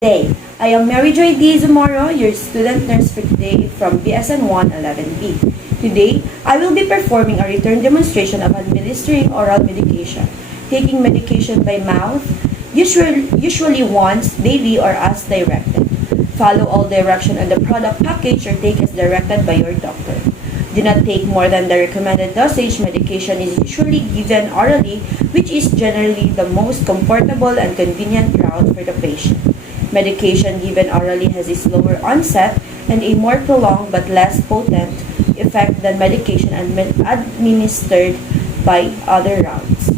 Day. I am Mary Joy D. Zamoro, your student nurse for today from BSN 111B. Today, I will be performing a return demonstration of administering oral medication. Taking medication by mouth, usually once daily or as directed. Follow all direction on the product package or take as directed by your doctor. Do not take more than the recommended dosage. Medication is usually given orally, which is generally the most comfortable and convenient route for the patient. Medication given orally has a slower onset and a more prolonged but less potent effect than medication administered by other routes.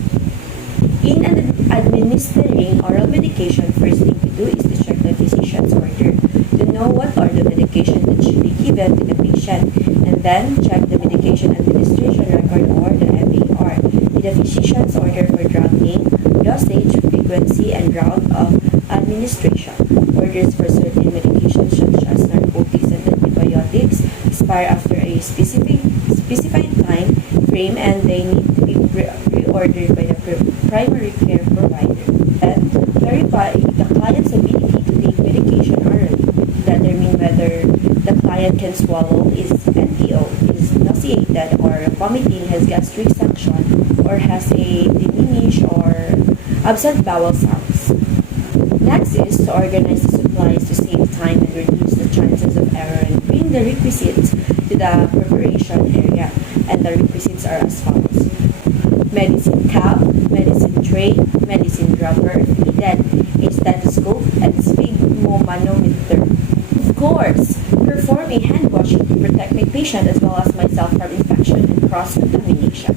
In administering oral medication, first thing to do is to check the physician's order to know what are the medication that should be given to the patient, and then check the medication administration record or the MAR with the physician's order for drug name, dosage, frequency, and route of administration. Orders for certain medications such as narcotics and antibiotics expire after a specified time frame, and they need to be reordered by the primary care provider. And verify the client's ability to take medication orally. Determine whether the client can swallow, is NTO, is nauseated or vomiting, has gastric suction, or has a diminished or absent bowel sounds. Next is to organize the supplies to save time and reduce the chances of error, and bring the requisites to the preparation area. And the requisites are as follows: medicine cap, medicine tray, medicine dropper if needed, a stethoscope, and sphygmomanometer. Of course, perform a hand washing to protect my patient as well as myself from infection and cross-contamination.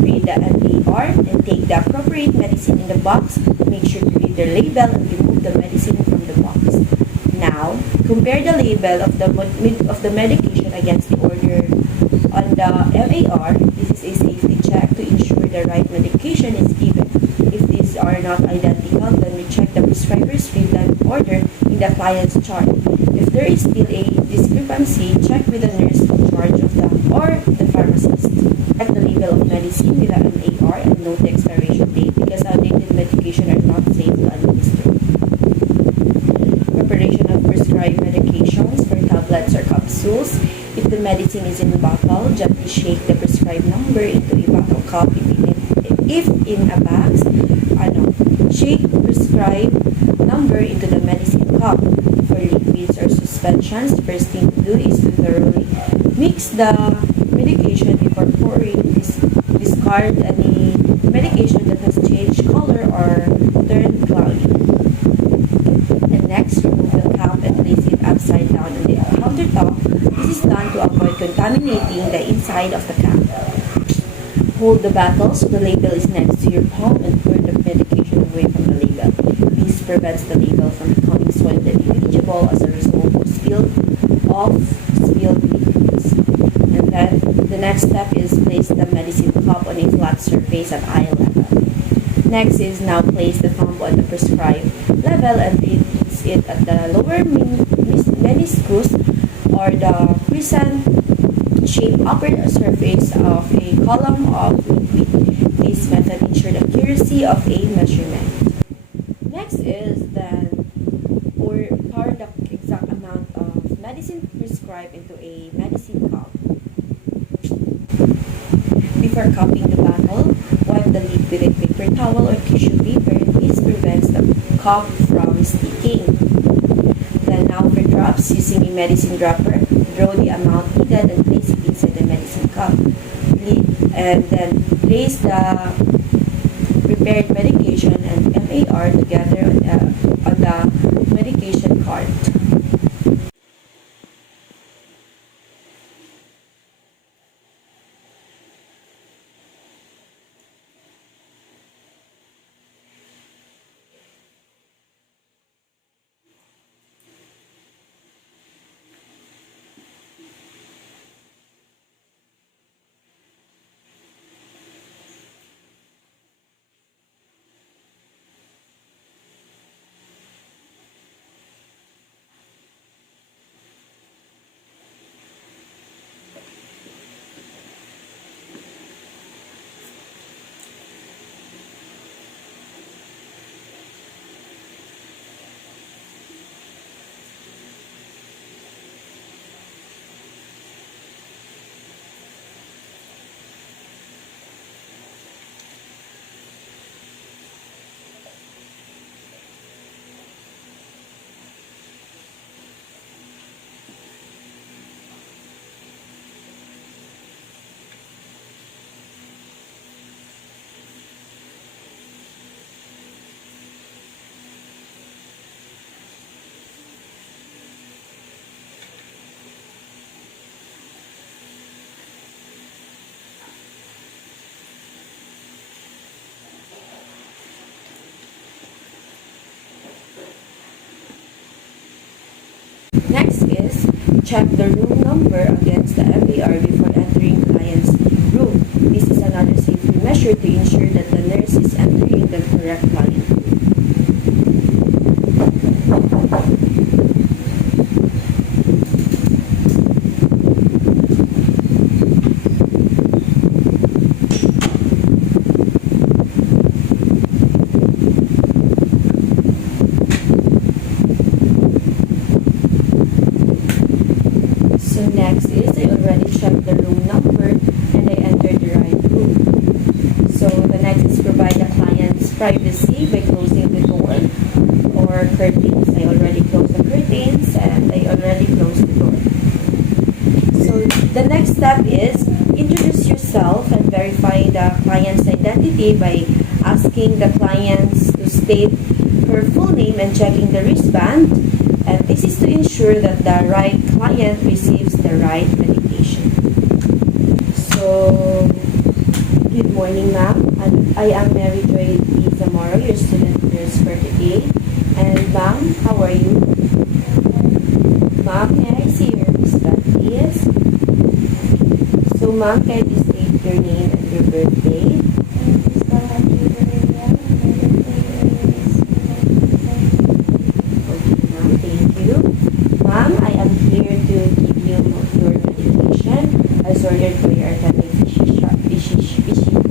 Read the MAR and take the appropriate medicine in the box. Make sure to read the label and remove the medicine from the box. Now, compare the label of the medication against the order on the MAR. This is a safety check to ensure the right medication is given. If these are not identical, then we check the prescriber's written order in the client's chart. If there is still a discrepancy, check with the nurse in charge of or the pharmacist. Check the label of medicine with the MAR and note the expiration date, because outdated medication are not safe to administer. Preparation of prescribed medications for tablets or capsules. If the medicine is in a bottle, gently shake the prescribed number into a bottle cup. If in a box, shake prescribed number into the medicine cup. For liquids or suspensions, the first thing to do is to thoroughly mix the medication before pouring. Discard any medication that has changed color or turned cloudy. And next, remove the cap and place it upside down on the countertop. This is done to avoid contaminating the inside of the cap. Hold the bottle so the label is next to your palm and pour the medication away from the label. This prevents the label from becoming soiled and illegible as a result of spilled liquids. And then the next step is place the medicine cup on a flat surface at eye level. Next is now place the thumb on the prescribed level and place it at the lower meniscus or the crescent-shaped upper surface of a column of liquid. This method ensures the accuracy of a measurement. Next is then pour the exact amount of medicine prescribed into a medicine cup. Before cupping the bottle, wipe the lid with a paper towel or tissue paper. This prevents the cup from sticking. Then now for drops, using a medicine dropper, draw the amount needed and place it inside the medicine cup. And then place the prepared medication and MAR together on the medication cart. check the room number against the MBR before entering client's room. This is another safety measure to ensure that the nurse is entering the correct client room. So next is I already checked the room number and I entered the right room. So the next is provide the client's privacy by closing the door or curtains. I already closed the curtains and I already closed the door. So the next step is introduce yourself and verify the client's identity by asking the clients to state her full name and checking the wristband. And this is to ensure that the right client receives the right medication. So, good morning, ma'am. I am Mary Joy D. Zamora, your student nurse for today. And ma'am, how are you? Ma'am, may I see your wristband, please? So, ma'am, can you state your name and your birthday? Ma'am, I am here to give you your medication as ordered by your attending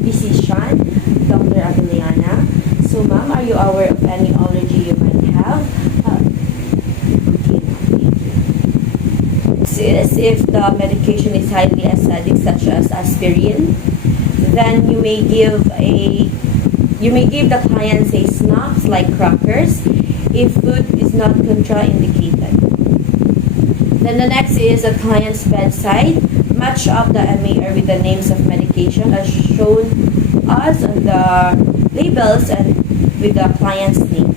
physician, Dr. Avellana. So, ma'am, are you aware of any allergy you might have? Okay, ma'am, thank you. This is if the medication is highly acidic, such as aspirin, then you may give the client say snacks like crackers if food is not contraindicated. Then the next is a client's bedside. Match up the MAR with the names of medication as shown as on the labels and with the client's name.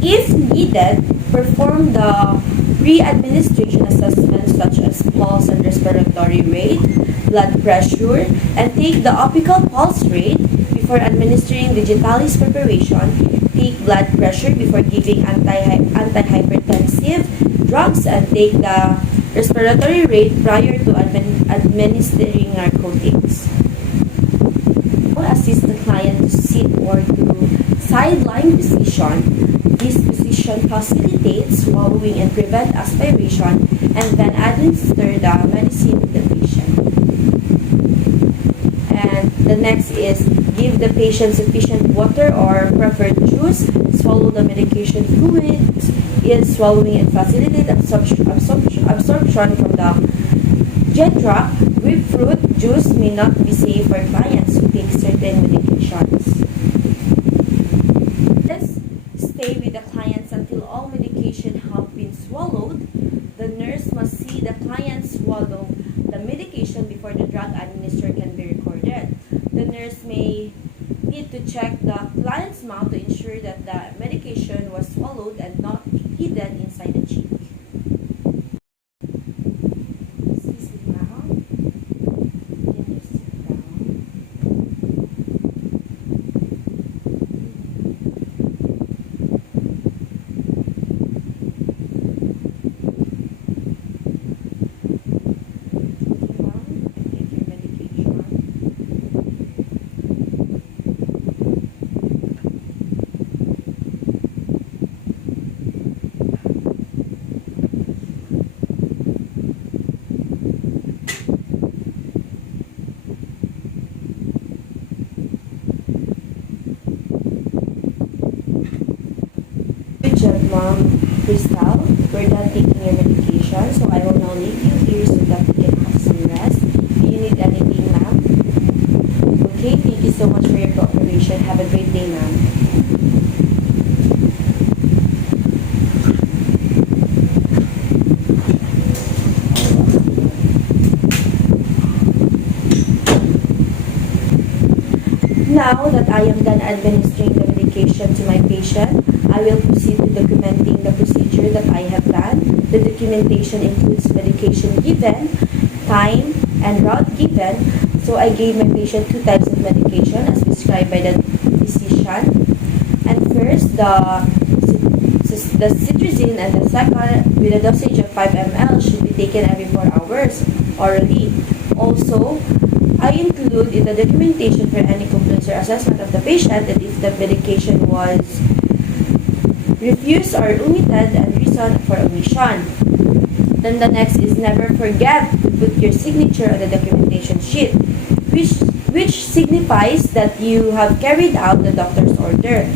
If needed, perform the pre-administration assessments such as pulse and respiratory rate, blood pressure, and take the apical pulse rate before administering digitalis preparation. Take blood pressure before giving antihypertensive drugs and take the respiratory rate prior to administering narcotics. Assist the client to sit or to sideline position. This position facilitates swallowing and prevent aspiration and then administer the medicine to the patient. And the next is give the patient sufficient water or preferred juice. Swallow the medication fluid is swallowing and facilitate absorption from the jet drop. Grapefruit juice may not be safe for clients who take certain medications. Let's stay with the clients until all medication have been swallowed. The nurse must see the client swallow the medication before the drug administered can be recorded. The nurse may need to check the client's mouth to ensure that the medication was swallowed and not hidden inside the cheek. Excuse me, ma'am. Can you sit down? Take your medication. Good job, Mom. Crystal, we're done taking your medication, so I will now leave you here so that you can have some rest. Do you need anything, ma'am? Okay, thank you so much for your cooperation. Have a great day, ma'am. Now that I am done administering the medication to my patient, I will proceed to documenting the procedure that I have done. The documentation includes medication given, time, and route given. So I gave my patient 2 types of medication as prescribed by the physician. And first, the The cetirizine and the second with a dosage of 5 ml should be taken every 4 hours orally. Also, I include in the documentation for any complaints or assessment of the patient that if the medication was refused or omitted and reason for omission. Then the next is never forget to put your signature on the documentation sheet, which signifies that you have carried out the doctor's order.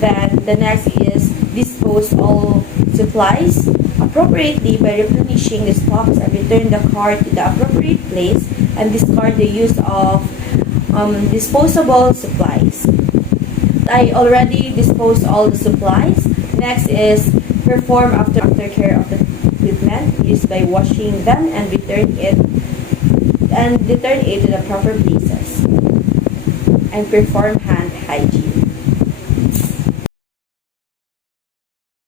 Then the next is dispose all supplies appropriately by replenishing the stocks and return the card to the appropriate place and discard the use of disposable supplies. I already disposed all the supplies. Next is perform aftercare of the equipment used by washing them and return it to the proper places and perform hand hygiene.